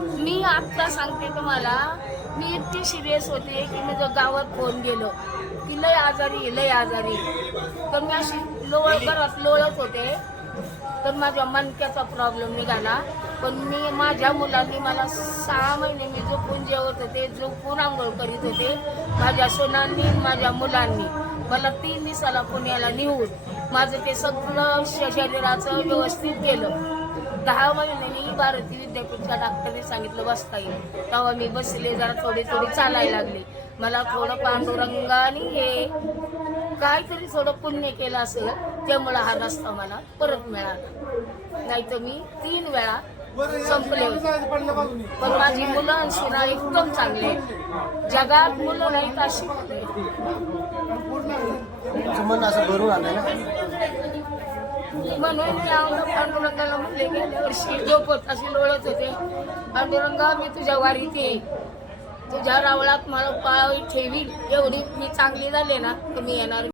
मी आत्ता सांगते तुम्हाला मी इतकी सिरियस होते की मी जर गावात फोन गेलो की लय आजारी लय आजारी तर मी अशी लोळ करत लोळत होते. तर माझ्या मणक्याचा प्रॉब्लेम निघाला. पण मी माझ्या मुलांनी मला सहा महिने मी झोपून जेवत होते झोपून आंघोळ करीत होते. माझ्या सोनांनी माझ्या मुलांनी. मला तीन दिवसाला पुण्याला नेऊन माझं ते सगळं शरीराचं व्यवस्थित केलं. दहा महिन्यांनी भारती विद्यापीठच्या डॉक्टरने सांगितलं बसता येईल. तेव्हा मी बसले जरा थोडी थोडी चालायला लागली. मला थोडं पांडुरंगाने हे काहीतरी थोडं पुण्य केलं असेल त्यामुळं हा रस्ता मला परत मिळाला. नाही तर मी तीन वेळा संपले पण माझी मुलं सुना एकदम चांगले आहेत. जगात मुलं नाहीत अशी. तुमचं असं भरून आलं ना? म्हणून मी पांडुरंगाला म्हणले गेल्या वर्षी झोपत अशी लोळत होते. पांडुरंगा मी तुझ्या वारीत येईन तुझ्या रावळात मला पाय ठेवील एवढी मी चांगली झाले ना तर मी येणार